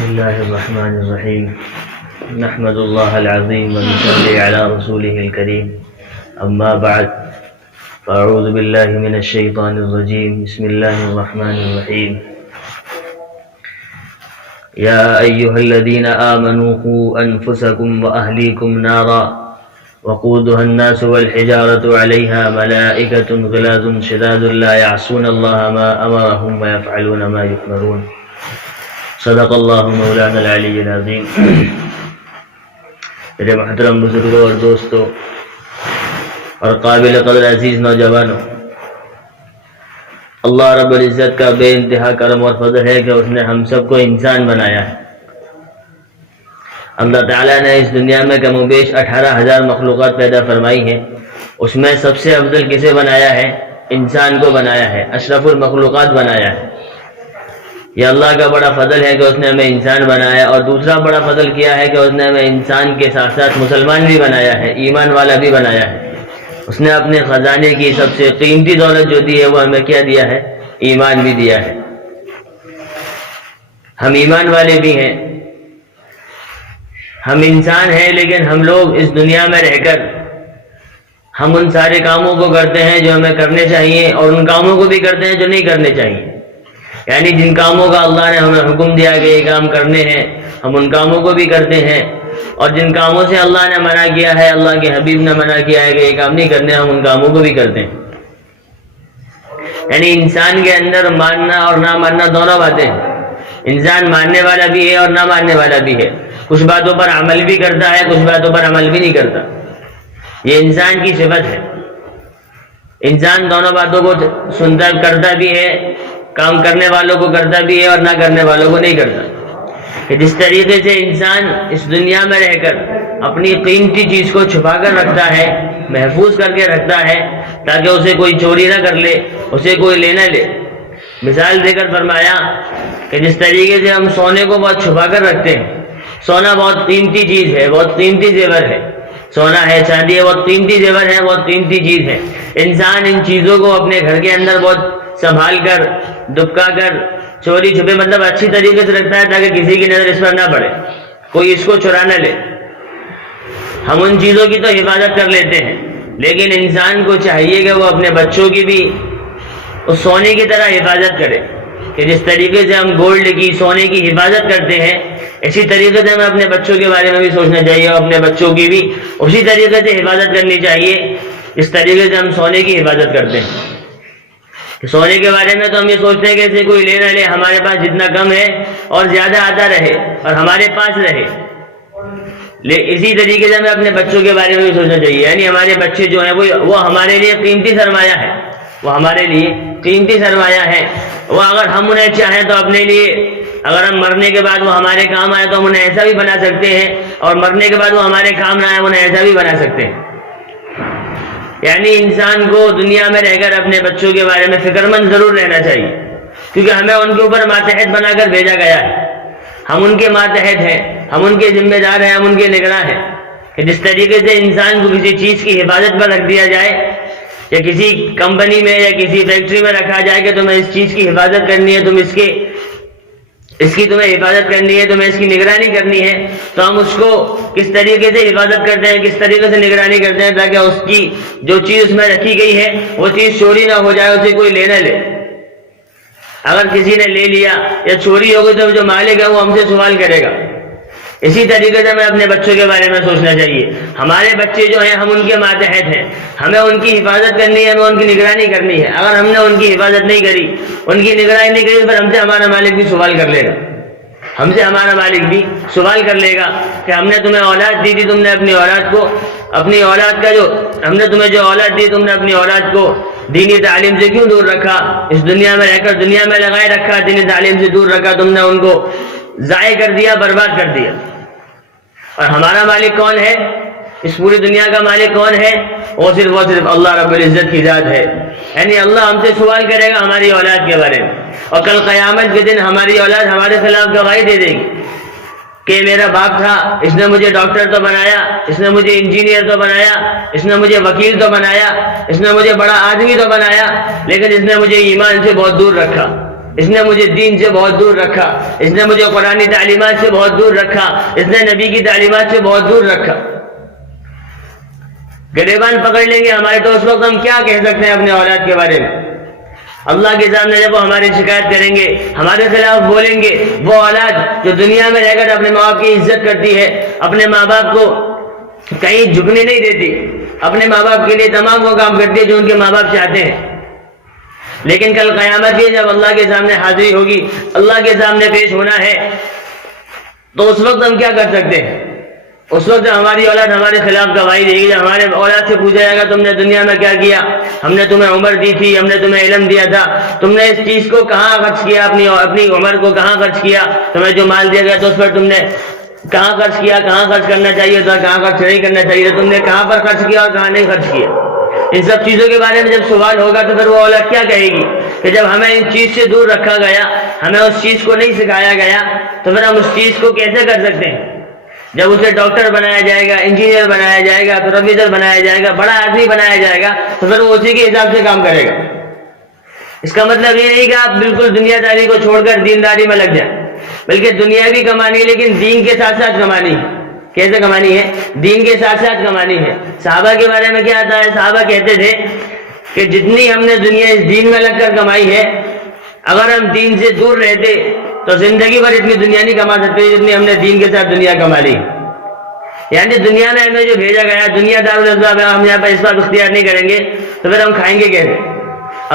بسم الله الرحمن الرحيم نحمد الله العظيم ونصلي على رسوله الكريم أما بعد فأعوذ بالله من الشيطان الرجيم بسم الله الرحمن الرحيم يا أيها الذين آمنوا قوا أنفسكم وأهليكم نارا وقودها الناس والحجارة عليها ملائكة غلاظ شداد لا يعصون الله ما أمرهم ويفعلون ما يؤمرون صدق اللہ مولانا العلی العظیم۔ میرے محترم بزرگوں اور دوستوں اور قابل قدر عزیز نوجوانوں، اللہ رب العزت کا بے انتہا کرم اور فضل ہے کہ اس نے ہم سب کو انسان بنایا ہے۔ اللہ تعالیٰ نے اس دنیا میں کم و بیش 18,000 مخلوقات پیدا فرمائی ہیں، اس میں سب سے افضل کسے بنایا ہے؟ انسان کو بنایا ہے، اشرف المخلوقات بنایا ہے۔ یہ اللہ کا بڑا فضل ہے کہ اس نے ہمیں انسان بنایا، اور دوسرا بڑا فضل کیا ہے کہ اس نے ہمیں انسان کے ساتھ ساتھ مسلمان بھی بنایا ہے، ایمان والا بھی بنایا ہے۔ اس نے اپنے خزانے کی سب سے قیمتی دولت جو دی ہے وہ ہمیں کیا دیا ہے؟ ایمان بھی دیا ہے۔ ہم ایمان والے بھی ہیں، ہم انسان ہیں، لیکن ہم لوگ اس دنیا میں رہ کر ہم ان سارے کاموں کو کرتے ہیں جو ہمیں کرنے چاہیے، اور ان کاموں کو بھی کرتے ہیں جو نہیں کرنے چاہیے۔ یعنی جن کاموں کا اللہ نے ہمیں حکم دیا کہ یہ کام کرنے ہیں، ہم ان کاموں کو بھی کرتے ہیں، اور جن کاموں سے اللہ نے منع کیا ہے، اللہ کے حبیب نے منع کیا ہے کہ یہ کام نہیں کرنے، ہم ان کاموں کو بھی کرتے ہیں۔ یعنی انسان کے اندر ماننا اور نہ ماننا دونوں باتیں ہیں۔ انسان ماننے والا بھی ہے اور نہ ماننے والا بھی ہے، کچھ باتوں پر عمل بھی کرتا ہے، کچھ باتوں پر عمل بھی نہیں کرتا۔ یہ انسان کی صفت ہے۔ انسان دونوں باتوں کو سنتا کرتا بھی ہے، کام کرنے والوں کو کرتا بھی ہے اور نہ کرنے والوں کو نہیں کرتا۔ کہ جس طریقے سے انسان اس دنیا میں رہ کر اپنی قیمتی چیز کو چھپا کر رکھتا ہے، محفوظ کر کے رکھتا ہے تاکہ اسے کوئی چوری نہ کر لے، اسے کوئی لے نہ لے۔ مثال دے کر فرمایا کہ جس طریقے سے ہم سونے کو بہت چھپا کر رکھتے ہیں، سونا بہت قیمتی چیز ہے، بہت قیمتی زیور ہے، سونا ہے، چاندی ہے، بہت قیمتی زیور ہے، بہت قیمتی چیز ہے۔ انسان ان چیزوں کو اپنے گھر کے اندر بہت سنبھال کر، دبکا کر، چوری چھپے مطلب اچھی طریقے سے رکھتا ہے تاکہ کسی کی نظر اس پر نہ پڑے، کوئی اس کو چرا نہ لے۔ ہم ان چیزوں کی تو حفاظت کر لیتے ہیں، لیکن انسان کو چاہیے کہ وہ اپنے بچوں کی بھی اس سونے کی طرح حفاظت کرے، کہ جس طریقے سے ہم گولڈ کی، سونے کی حفاظت کرتے ہیں، اسی طریقے سے ہمیں اپنے بچوں کے بارے میں بھی سوچنا چاہیے، اور اپنے بچوں کی بھی اسی طریقے سے حفاظت کرنی چاہیے جس طریقے سے ہم سونے کی حفاظت کرتے ہیں۔ کہ سونے کے بارے میں تو ہم یہ سوچتے ہیں کہ اسے کوئی لے نہ لے، ہمارے پاس جتنا کم ہے اور زیادہ آتا رہے اور ہمارے پاس رہے۔ اسی طریقے سے ہمیں اپنے بچوں کے بارے میں بھی سوچنا چاہیے، یعنی ہمارے بچے جو ہیں وہ ہمارے لیے قیمتی سرمایہ ہے، وہ ہمارے لیے قیمتی سرمایہ ہے۔ وہ اگر ہم انہیں چاہیں تو اپنے لیے، اگر ہم مرنے کے بعد وہ ہمارے کام آئے تو ہم انہیں ایسا بھی بنا سکتے ہیں، اور مرنے کے بعد وہ ہمارے کام نہ آئے انہیں ایسا بھی بنا سکتے ہیں۔ یعنی انسان کو دنیا میں رہ کر اپنے بچوں کے بارے میں فکر مند ضرور رہنا چاہیے، کیونکہ ہمیں ان کے اوپر ماتحت بنا کر بھیجا گیا ہے۔ ہم ان کے ماتحت ہیں، ہم ان کے ذمہ دار ہیں، ہم ان کے نگراں ہیں۔ کہ جس طریقے سے انسان کو کسی چیز کی حفاظت پر رکھ دیا جائے، یا کسی کمپنی میں یا کسی فیکٹری میں رکھا جائے کہ تمہیں اس چیز کی حفاظت کرنی ہے، تم اس کی تمہیں حفاظت کرنی ہے، تمہیں اس کی نگرانی کرنی ہے، تو ہم اس کو کس طریقے سے حفاظت کرتے ہیں، کس طریقے سے نگرانی کرتے ہیں تاکہ اس کی جو چیز اس میں رکھی گئی ہے وہ چیز چوری نہ ہو جائے، اسے کوئی لے نہ لے۔ اگر کسی نے لے لیا یا چوری ہو گئی تو جو مالک ہے وہ ہم سے سوال کرے گا۔ اسی طریقے سے ہمیں اپنے بچوں کے بارے میں سوچنا چاہیے۔ ہمارے بچے جو ہیں ہم ان کے ماتحت ہیں، ہمیں ان کی حفاظت کرنی ہے، ہمیں ان کی نگرانی کرنی ہے۔ اگر ہم نے ان کی حفاظت نہیں کری، ان کی نگرانی نہیں کری، پھر ہم سے ہمارا مالک بھی سوال کر لے گا، ہم سے ہمارا مالک بھی سوال کر لے گا کہ ہم نے تمہیں اولاد دی تھی، تم نے اپنی اولاد کا جو ہم نے تمہیں جو اولاد دی، تم نے اپنی اولاد کو دینی تعلیم سے کیوں دور رکھا؟ اس دنیا میں رہ کر دنیا میں لگائے رکھا، دینی تعلیم سے دور رکھا، تم نے ان کو ضائع کر دیا، برباد کر دیا۔ اور ہمارا مالک کون ہے؟ اس پوری دنیا کا مالک کون ہے؟ وہ صرف اللہ رب العزت کی ذات ہے۔ یعنی اللہ ہم سے سوال کرے گا ہماری اولاد کے بارے میں، اور کل قیامت کے دن ہماری اولاد ہمارے خلاف گواہی دے دے گی کہ میرا باپ تھا، اس نے مجھے ڈاکٹر تو بنایا، اس نے مجھے انجینئر تو بنایا، اس نے مجھے وکیل تو بنایا، اس نے مجھے بڑا آدمی تو بنایا، لیکن اس نے مجھے ایمان سے بہت دور رکھا۔ اس نے مجھے دین سے بہت دور رکھا، اس نے مجھے قرآنی تعلیمات سے بہت دور رکھا، اس نے نبی کی تعلیمات سے بہت دور رکھا۔ گریبان پکڑ لیں گے ہمارے تو اس وقت ہم کیا کہہ سکتے ہیں اپنے اولاد کے بارے میں؟ اللہ کے سامنے جب وہ ہماری شکایت کریں گے، ہمارے خلاف بولیں گے، وہ اولاد جو دنیا میں رہ کر اپنے ماں باپ کی عزت کرتی ہے، اپنے ماں باپ کو کہیں جھکنے نہیں دیتی، اپنے ماں باپ کے لیے تمام وہ کام کرتی ہے جو ان کے ماں باپ چاہتے ہیں، لیکن کل قیامت کی جب اللہ کے سامنے حاضری ہوگی، اللہ کے سامنے پیش ہونا ہے، تو اس وقت ہم کیا کر سکتے ہیں؟ اس وقت ہماری اولاد ہمارے خلاف گواہی دے گی، جب ہمارے اولاد سے پوچھا جائے گا تم نے دنیا میں کیا کیا، ہم نے تمہیں عمر دی تھی، ہم نے تمہیں علم دیا تھا، تم نے اس چیز کو کہاں خرچ کیا، اپنی عمر کو کہاں خرچ کیا، تمہیں جو مال دیا گیا تو اس پر تم نے کہاں خرچ کیا، کہاں خرچ کرنا چاہیے تھا، کہاں خرچ نہیں کرنا چاہیے، تم نے کہاں پر خرچ کیا اور کہاں نہیں خرچ کیا۔ ان سب چیزوں کے بارے میں جب سوال ہوگا تو پھر وہ اولاد کیا کہے گی کہ جب ہمیں ان چیز سے دور رکھا گیا، ہمیں اس چیز کو نہیں سکھایا گیا، تو پھر ہم اس چیز کو کیسے کر سکتے ہیں؟ جب اسے ڈاکٹر بنایا جائے گا، انجینئر بنایا جائے گا، پروفیسر بنایا جائے گا، بڑا آدمی بنایا جائے گا، تو پھر وہ اسی کے حساب سے کام کرے گا۔ اس کا مطلب یہ نہیں کہ آپ بالکل دنیا داری کو چھوڑ کر دینداری میں لگ جائیں، بلکہ دنیا بھی کمانی لیکن دین کے ساتھ ساتھ کمانی ہے۔ کیسے کمانی ہے؟ دین کے ساتھ ساتھ کمانی ہے۔ صحابہ کے بارے میں کیا آتا ہے؟ صحابہ کہتے تھے کہ جتنی ہم نے دنیا اس دین میں لگ کر کمائی ہے، اگر ہم دین سے دور رہتے تو زندگی بھر اتنی دنیا نہیں کما سکتے جتنی ہم نے دین کے ساتھ دنیا کما لی۔ یعنی دنیا میں ہمیں جو بھیجا گیا، دنیا دارالاسباب ہے، ہم یہاں پر اس بات اختیار نہیں کریں گے تو پھر ہم کھائیں گے کیسے؟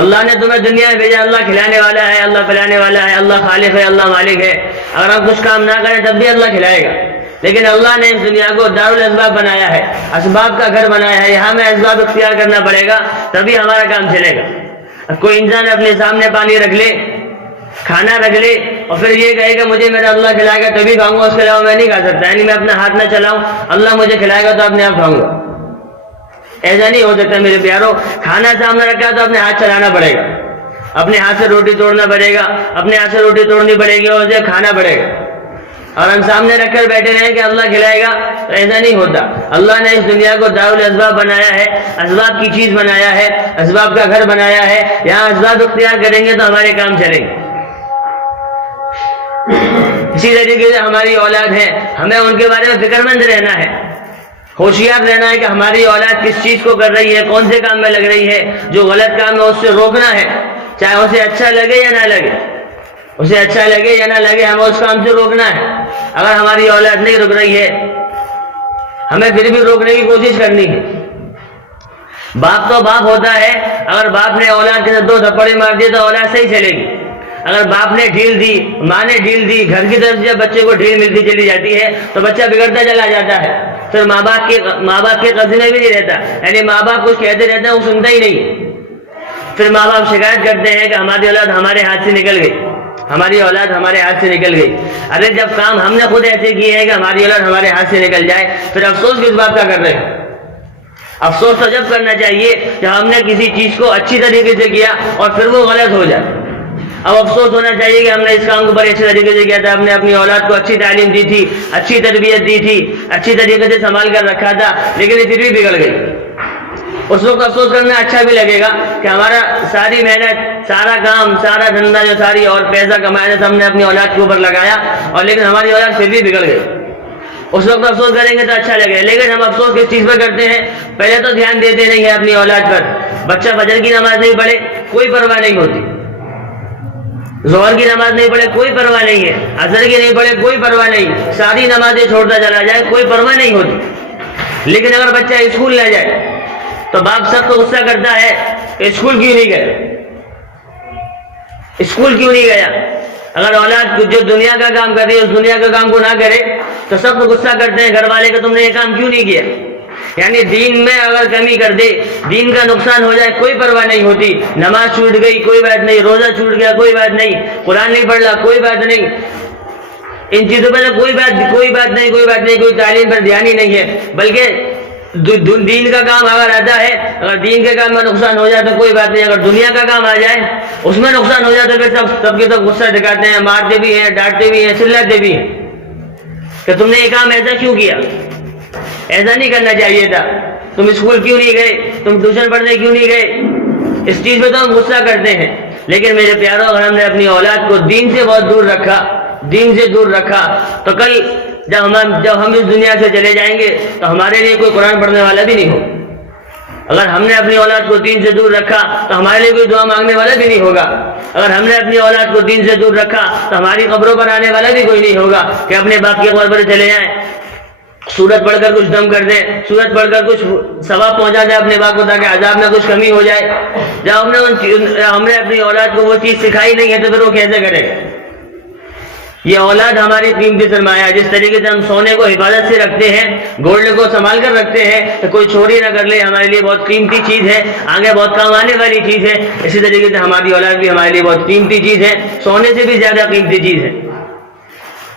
اللہ نے تمہیں دنیا میں بھیجا، اللہ کھلانے والا ہے، اللہ پلانے والا ہے، اللہ خالق ہے، اللہ مالک ہے۔ اگر ہم کچھ کام نہ کریں تب بھی اللہ کھلائے گا، لیکن اللہ نے اس دنیا کو دارالاسباب بنایا ہے، اسباب کا گھر بنایا ہے، یہاں میں اسباب اختیار کرنا پڑے گا تبھی ہمارا کام چلے گا۔ کوئی انسان اپنے سامنے پانی رکھ لے، کھانا رکھ لے اور پھر یہ کہے کہ مجھے میرا اللہ کھلائے گا تبھی کھاؤں گا، اس کے علاوہ میں نہیں کھا سکتا، یعنی میں اپنا ہاتھ نہ چلاؤں، اللہ مجھے کھلائے گا تو اپنے آپ کھاؤں گا، ایسا نہیں ہو سکتا میرے پیارو۔ کھانا سامنے رکھا تو اپنے ہاتھ چلانا پڑے گا، اپنے ہاتھ سے روٹی توڑنا پڑے گا، اپنے ہاتھ سے روٹی توڑنی پڑے گی اور اسے کھانا پڑے گا۔ اور ہم سامنے رکھ کر بیٹھے رہیں کہ اللہ کھلائے گا، تو ایسا نہیں ہوتا۔ اللہ نے اس دنیا کو دارالاسباب بنایا ہے، اسباب کی چیز بنایا ہے، اسباب کا گھر بنایا ہے، یہاں اسباب اختیار کریں گے تو ہمارے کام چلیں گے۔ اسی طریقے سے ہماری اولاد ہے، ہمیں ان کے بارے میں فکر مند رہنا ہے، ہوشیار رہنا ہے کہ ہماری اولاد کس چیز کو کر رہی ہے، کون سے کام میں لگ رہی ہے، جو غلط کام ہے اس سے روکنا ہے، چاہے اسے اچھا لگے یا نہ لگے، اسے اچھا لگے یا نہ لگے ہمیں اس کام سے روکنا ہے۔ اگر ہماری اولاد نہیں رک رہی ہے ہمیں پھر بھی روکنے کی کوشش کرنی ہے۔ باپ تو باپ ہوتا ہے، اگر باپ نے اولاد کے ساتھ 2 تھپڑے مار دیے تو اولاد صحیح چلے گی۔ اگر باپ نے ڈھیل دی، ماں نے ڈھیل دی، گھر کی طرف سے جب بچے کو ڈھیل ملتی چلی جاتی ہے تو بچہ بگڑتا چلا جاتا ہے، پھر ماں باپ کے قبضے میں بھی نہیں رہتا، یعنی ماں باپ کچھ کہتے رہتے ہیں وہ سنتا ہی نہیں، پھر ماں باپ شکایت کرتے ہیں کہ ہماری اولاد ہمارے ہاتھ سے نکل گئی، ہماری اولاد ہمارے ہاتھ سے نکل گئی۔ ارے جب کام ہم نے خود ایسے کیے ہیں کہ ہماری اولاد ہمارے ہاتھ سے نکل جائے، پھر افسوس کس بات کا کر رہے ہیں؟ افسوس تو جب کرنا چاہیے جب ہم نے کسی چیز کو اچھی طریقے سے کیا اور پھر وہ غلط ہو جائے۔ اب افسوس ہونا چاہیے کہ ہم نے اس کام کو بڑے اچھے طریقے سے کیا تھا، ہم نے اپنی اولاد کو اچھی تعلیم دی تھی، اچھی تربیت دی تھی، اچھی طریقے سے سنبھال کر رکھا تھا، لیکن یہ پھر بھی بگڑ گئی۔ اس وقت افسوس کرنا اچھا بھی لگے گا کہ ہمارا ساری محنت، سارا کام، سارا دھندا جو ساری اور پیسہ کمایا تھا ہم نے اپنی اولاد کے اوپر لگایا اور لیکن ہماری اولاد پھر بھی بگڑ گئی۔ اس وقت افسوس کریں گے تو اچھا لگے، لیکن ہم افسوس کس چیز پر کرتے ہیں؟ پہلے تو دھیان دیتے نہیں ہیں اپنی اولاد پر۔ بچہ فجر کی نماز نہیں پڑھے کوئی پرواہ نہیں ہوتی، ظہر کی نماز نہیں پڑھے کوئی پرواہ نہیں ہے، عصر کی نہیں پڑھے کوئی پرواہ نہیں، ساری نمازیں چھوڑتا چلا جائے کوئی پرواہ نہیں ہوتی۔ لیکن اگر بچہ اسکول نہ جائے تو باپ سخت غصہ کرتا ہے کہ اسکول کیوں نہیں گیا، اسکول کیوں نہیں گیا۔ اگر اولاد جو دنیا کا کام کر رہی ہے اس دنیا کا کام کو نہ کرے تو سخت غصہ کرتے ہیں گھر والے کہ تم نے یہ کام کیوں نہیں کیا۔ یعنی دین میں اگر کمی کر دے، دین کا نقصان ہو جائے کوئی پرواہ نہیں ہوتی، نماز چھوٹ گئی کوئی بات نہیں، روزہ چھوٹ گیا کوئی بات نہیں، قرآن نہیں پڑھ رہا کوئی بات نہیں، ان چیزوں پر کوئی بات نہیں، کوئی تعلیم پر دھیان ہی نہیں ہے، بلکہ دین کا کام اگر آتا ہے، اگر دین کے کام میں نقصان ہو جائے تو کوئی بات نہیں، اگر دنیا کا کام آ جائے اس میں نقصان ہو جائے تو پھر سب کے سب غصہ دکھاتے ہیں، مارتے بھی ہیں، ڈانٹتے بھی ہیں، چلاتے بھی ہیں کہ تم نے یہ کام ایسا کیوں کیا، ایسا نہیں کرنا چاہیے تھا، تم اسکول کیوں نہیں گئے، تم ٹیوشن پڑھنے کیوں نہیں گئے۔ اس چیز میں تو ہم غصہ کرتے ہیں، لیکن میرے پیاروں اگر ہم نے اپنی اولاد کو دین سے بہت دور رکھا، دین سے دور رکھا، تو کل جب ہم اس دنیا سے چلے جائیں گے تو ہمارے لیے کوئی قرآن پڑھنے والا بھی نہیں ہوگا۔ اگر ہم نے اپنی اولاد کو دین سے دور رکھا تو ہمارے لیے کوئی دعا مانگنے والا بھی نہیں ہوگا۔ اگر ہم نے اپنی اولاد کو دین سے دور رکھا تو ہماری قبروں پر آنے والا بھی کوئی نہیں ہوگا کہ اپنے باپ کی قبر پر چلے جائیں، سورت پڑھ کر کچھ دم کر دیں، سورت پڑھ کر کچھ ثواب پہنچا دیں اپنے باپ کو تاکہ عذاب میں کچھ کمی ہو جائے۔ جب ہم نے اپنی اولاد کو وہ چیز سکھائی نہیں ہے تو پھر وہ کیسے کرے گا؟ یہ اولاد ہماری قیمتی سرمایہ ہے۔ جس طریقے سے ہم سونے کو حفاظت سے رکھتے ہیں، گولڈ کو سنبھال کر رکھتے ہیں تو کوئی چوری نہ کر لے، ہمارے لیے بہت قیمتی چیز ہے، آگے بہت کام آنے والی چیز ہے۔ اسی طریقے سے ہماری اولاد بھی ہمارے لیے بہت قیمتی چیز ہے، سونے سے بھی زیادہ قیمتی چیز ہے۔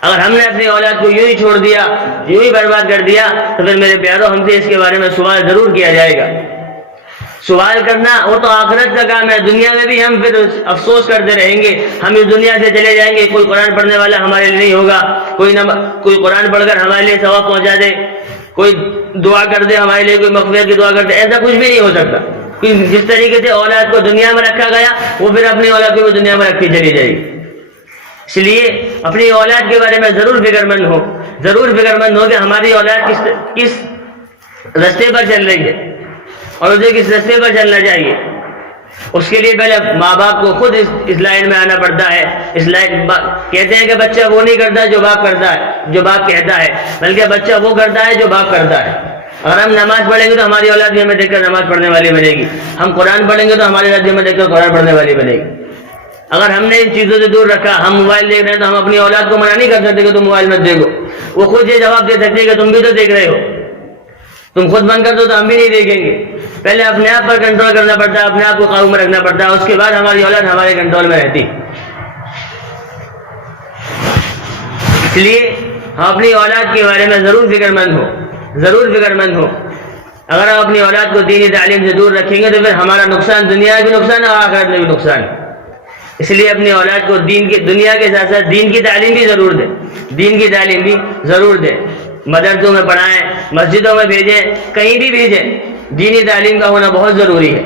اگر ہم نے اپنی اولاد کو یوں ہی چھوڑ دیا، یوں ہی برباد کر دیا تو پھر میرے پیاروں ہم سے اس کے بارے میں سوال ضرور کیا جائے گا۔ سوال کرنا وہ تو آخرت کا کام ہے، دنیا میں بھی ہم پھر افسوس کرتے رہیں گے۔ ہم اس دنیا سے چلے جائیں گے، کوئی قرآن پڑھنے والا ہمارے لیے نہیں ہوگا، کوئی قرآن پڑھ کر ہمارے لیے ثواب پہنچا دے، کوئی دعا کر دے ہمارے لیے، کوئی مغفرت کی دعا کر دے، ایسا کچھ بھی نہیں ہو سکتا۔ جس طریقے سے اولاد کو دنیا میں رکھا گیا وہ پھر اپنی اولاد کو بھی دنیا میں رکھی چلی جائے گی۔ اس لیے اپنی اولاد کے بارے میں ضرور فکر مند ہو، ضرور فکر مند ہو کہ ہماری اولاد کس رستے پر چل رہی ہے اور اسے کس رستے پر چلنا چاہیے۔ اس کے لیے پہلے ماں باپ کو خود اس لائن میں آنا پڑتا ہے۔ کہتے ہیں کہ بچہ وہ نہیں کرتا جو باپ کرتا ہے، جو باپ کہتا ہے، بلکہ بچہ وہ کرتا ہے جو باپ کرتا ہے۔ اگر ہم نماز پڑھیں گے تو ہماری اولاد بھی ہمیں دیکھ کر نماز پڑھنے والی بنے گی، ہم قرآن پڑھیں گے تو ہماری اولاد بھی ہمیں دیکھ کر قرآن پڑھنے والی بنے گی۔ اگر ہم نے ان چیزوں سے دور رکھا، ہم موبائل دیکھ رہے ہیں تو ہم اپنی اولاد کو منع نہیں کر سکتے کہ تم موبائل مت دیکھو، وہ خود یہ جواب دے سکتے کہ تم بھی تو دیکھ رہے ہو، تم خود بند کر دو تو ہم بھی نہیں دیکھیں گے۔ پہلے اپنے آپ پر کنٹرول کرنا پڑتا ہے، اپنے آپ کو قابو میں رکھنا پڑتا ہے، اس کے بعد ہماری اولاد ہمارے کنٹرول میں رہتی۔ اس لیے ہم اپنی اولاد کے بارے میں ضرور فکر مند ہو، ضرور فکر مند ہو۔ اگر ہم اپنی اولاد کو دینی تعلیم سے دور رکھیں گے تو پھر ہمارا نقصان دنیا میں بھی نقصان ہے اور آخرت میں بھی نقصان ہے۔ اس لیے اپنی اولاد کو دنیا کے ساتھ ساتھ دین کی تعلیم بھی ضرور دیں، دین کی تعلیم بھی ضرور دیں۔ مدرسوں میں پڑھائیں، مسجدوں میں بھیجیں، کہیں بھی بھیجیں، دینی تعلیم کا ہونا بہت ضروری ہے۔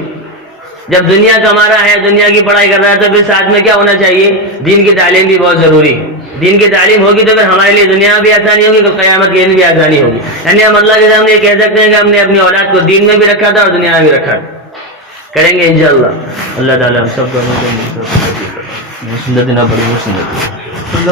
جب دنیا کما رہا ہے، دنیا کی پڑھائی کر رہا ہے تو پھر ساتھ میں کیا ہونا چاہیے؟ دین کی تعلیم بھی بہت ضروری ہے۔ دین کی تعلیم ہوگی تو پھر ہمارے لیے دنیا میں بھی آسانی ہوگی، تو قیامت کے دن بھی آسانی ہوگی۔ یعنی ہم اللہ کے سامنے یہ کہہ سکتے ہیں کہ ہم نے اپنی اولاد کو دین میں بھی رکھا تھا اور دنیا میں بھی رکھا تھا۔ کریں گے انشاءاللہ۔ اللہ تعالیٰ ہم سب کو سنت نہ پڑھی وہ سنت